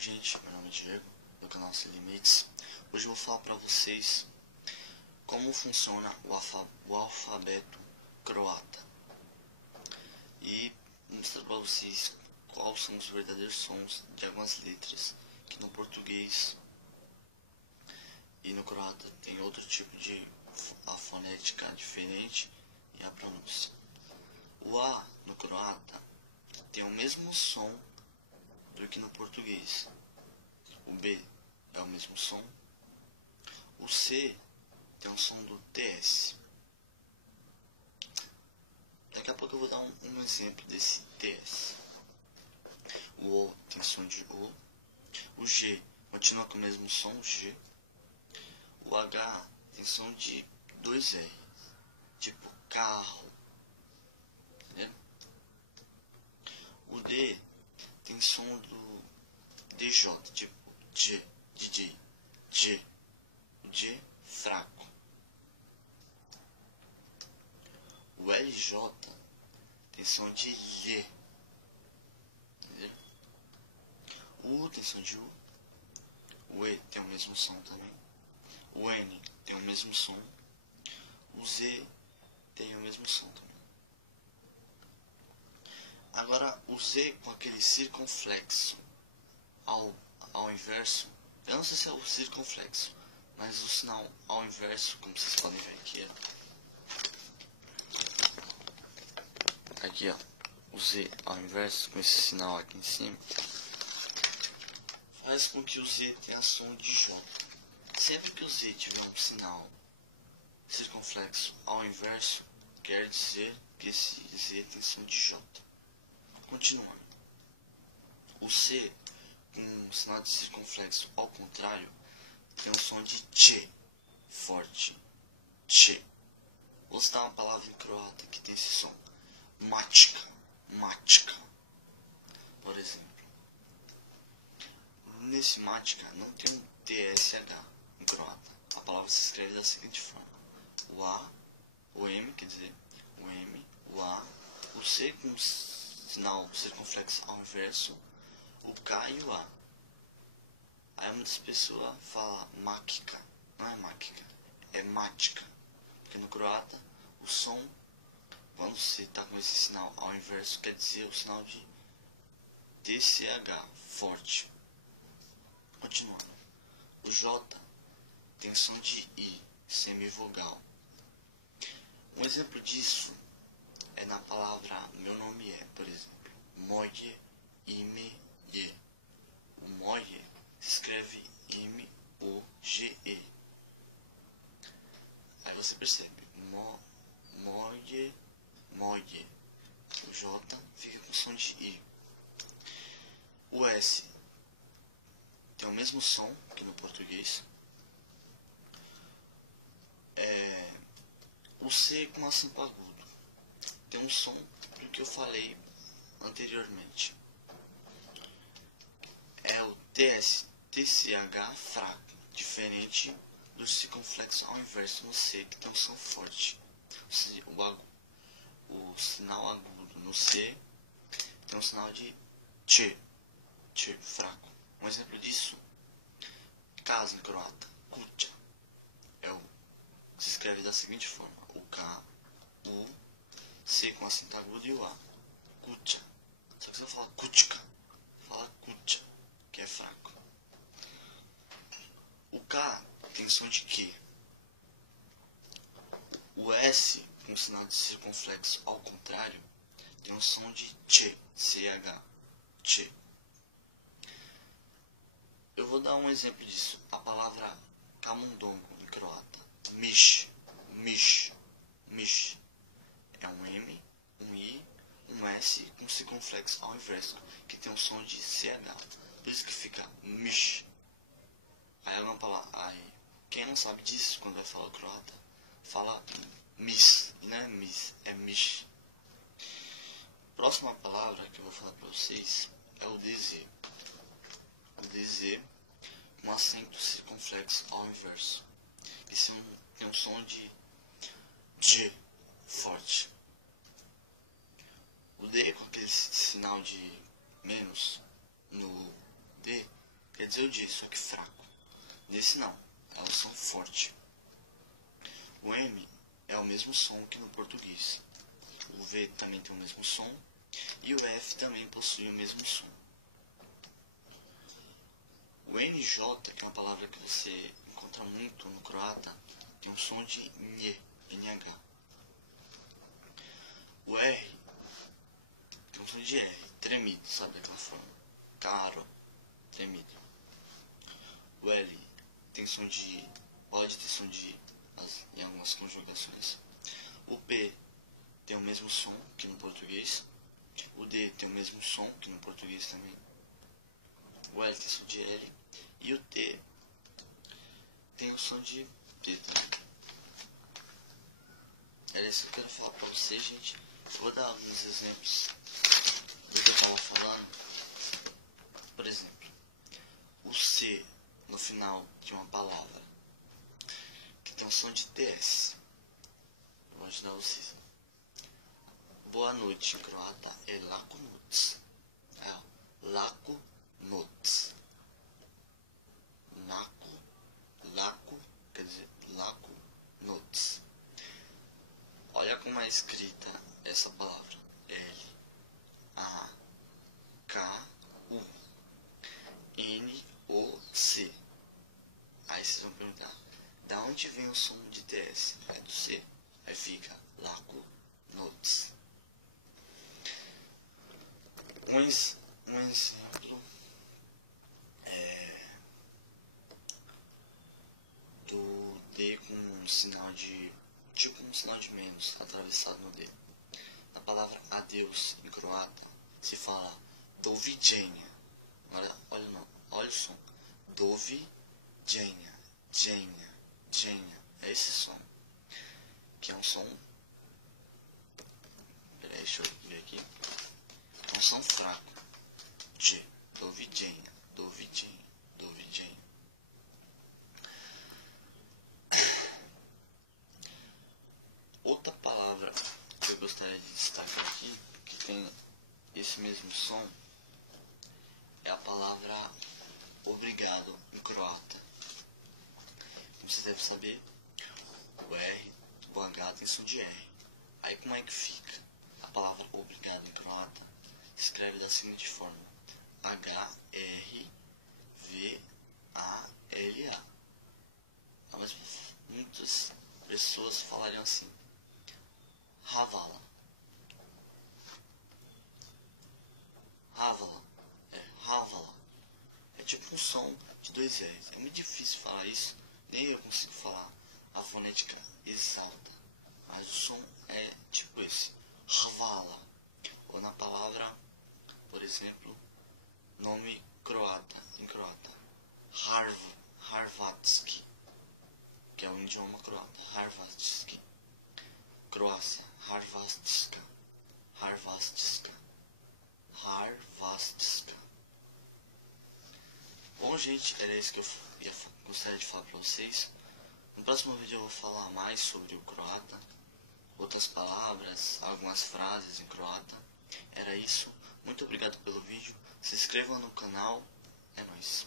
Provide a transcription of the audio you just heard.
Oi gente, meu nome é Diego, do canal Sem Limites. Hoje eu vou falar para vocês como funciona o alfabeto croata e mostrar para vocês quais são os verdadeiros sons de algumas letras, que no português e no croata tem outro tipo de a fonética diferente e a pronúncia. O A no croata tem o mesmo som do que no português. O B é o mesmo som. O C tem o som do TS. Daqui a pouco eu vou dar um exemplo desse TS. O O tem som de O. O G continua com o mesmo som, o G. O H tem som de dois R, tipo carro. Entendeu? O D tem som do DJ, tipo G, DJ, G. O G fraco. O LJ tem som de L. Entendeu? O U tem som de U. O E tem o mesmo som também. O N tem o mesmo som. O Z tem o mesmo som também. Agora o Z com aquele circunflexo ao inverso. Eu não sei se é o circunflexo, mas o sinal ao inverso, como vocês podem ver aqui, ó. Aqui, ó, o Z ao inverso, com esse sinal aqui em cima, faz com que o Z tenha som de J. Sempre que o Z tiver um sinal circunflexo ao inverso, quer dizer que esse Z tem som de J. Continuando. O C com um sinal de circunflexo ao contrário tem o som de Č, forte. Č. Vou citar uma palavra em croata que tem esse som. Mačka, mačka. Por exemplo. Nesse mačka não tem um TSH em croata. A palavra se escreve da seguinte forma. O A, o M, quer dizer, o M, o A, o C com sinal circunflexo ao inverso, o K e o A. Aí muitas pessoas falam mačka, não é mačka, é mačka. Porque no croata o som, quando você está com esse sinal ao inverso, quer dizer o sinal de DCH, forte. Continuando. O J tem som de I, semivogal. Um exemplo disso é na palavra meu nome é, por exemplo, moje, ime, je. O moje se escreve M-O-G-E. Aí você percebe, moje, moje. O J fica com som de I. O S tem o mesmo som que no português. O C com acento agudo tem um som do que eu falei anteriormente. É o TCH fraco, diferente do circunflexo ao inverso no C, que tem um som forte. O sinal agudo no C tem um sinal de Č, fraco. Um exemplo disso, casa em croata, kuća, se escreve da seguinte forma: o K, o C com acento agudo e o A, kuća. Só que você vai falar kućka, fala kuća, que é fraco. O K tem som de Q. O S com sinal de circunflexo ao contrário tem um som de Č, CH, Č. Eu vou dar um exemplo disso. A palavra camundongo em croata, miš, é um M, um I, um S com circunflexo ao inverso, que tem um som de CH. Por isso que fica miš. Aí é uma palavra. Aí, quem não sabe disso quando vai falar croata, fala mis, e não é mis, é miš. Próxima palavra que eu vou falar para vocês é o DZ. O DZ com acento circunflexo ao inverso. Esse tem um som de J, forte. O D com aquele sinal de menos no D dizer o D, só que fraco. Nesse não, é um som forte. O M é o mesmo som que no português. O V também tem o mesmo som. E o F também possui o mesmo som. O NJ, que é uma palavra que você encontra muito no croata, tem um som de NH. O R tem um som de R, tremido, sabe daquela forma? Caro, tremido. O L tem som de I, pode ter som de I em algumas conjugações. O P tem o mesmo som que no português. O D tem o mesmo som que no português também. O L tem som de L. E o T tem o som de T também. Era isso que eu quero falar pra vocês, gente. Eu vou dar alguns exemplos do que eu estava falando. Por exemplo, o C no final de uma palavra que tem o som de TS. Eu vou ajudar vocês. Boa noite em croata é laku noc. Laku noc. Laku quer dizer laku noc. Olha como é escrita essa palavra. L-A-K-U-N-O-C. Aí vocês vão perguntar, da onde vem o som de TS? É do C. Aí fica laku noc. Um exemplo é do D com um sinal de, tipo um sinal de menos atravessado no D. Na palavra adeus em croata se fala doviđenja. Olha o som. Doviđenja, dženja. É esse som. Que é um som. Peraí, deixa eu ver aqui. É um som fraco. Dž. Doviđenja. Outra palavra que eu gostaria de destacar aqui, que tem esse mesmo som, é a palavra obrigado em croata. Como você deve saber, o R, o H tem som de R. Aí como é que fica? A palavra obrigado em croata se escreve da seguinte forma: H-R-V-A-L-A. Mas muitas pessoas falariam assim: Havala. Havala. É tipo um som de dois R's. É muito difícil falar isso. Nem eu consigo falar a fonética exalta. Mas o som é tipo esse. Havala. Ou na palavra, por exemplo, nome croata, em croata. Harvatski. Que é um idioma croata. Harvatski. Croácia. Harvatska. Bom, gente, era isso que eu gostaria de falar para vocês. No próximo vídeo eu vou falar mais sobre o croata, outras palavras, algumas frases em croata. Era isso. Muito obrigado pelo vídeo. Se inscrevam no canal. É nóis.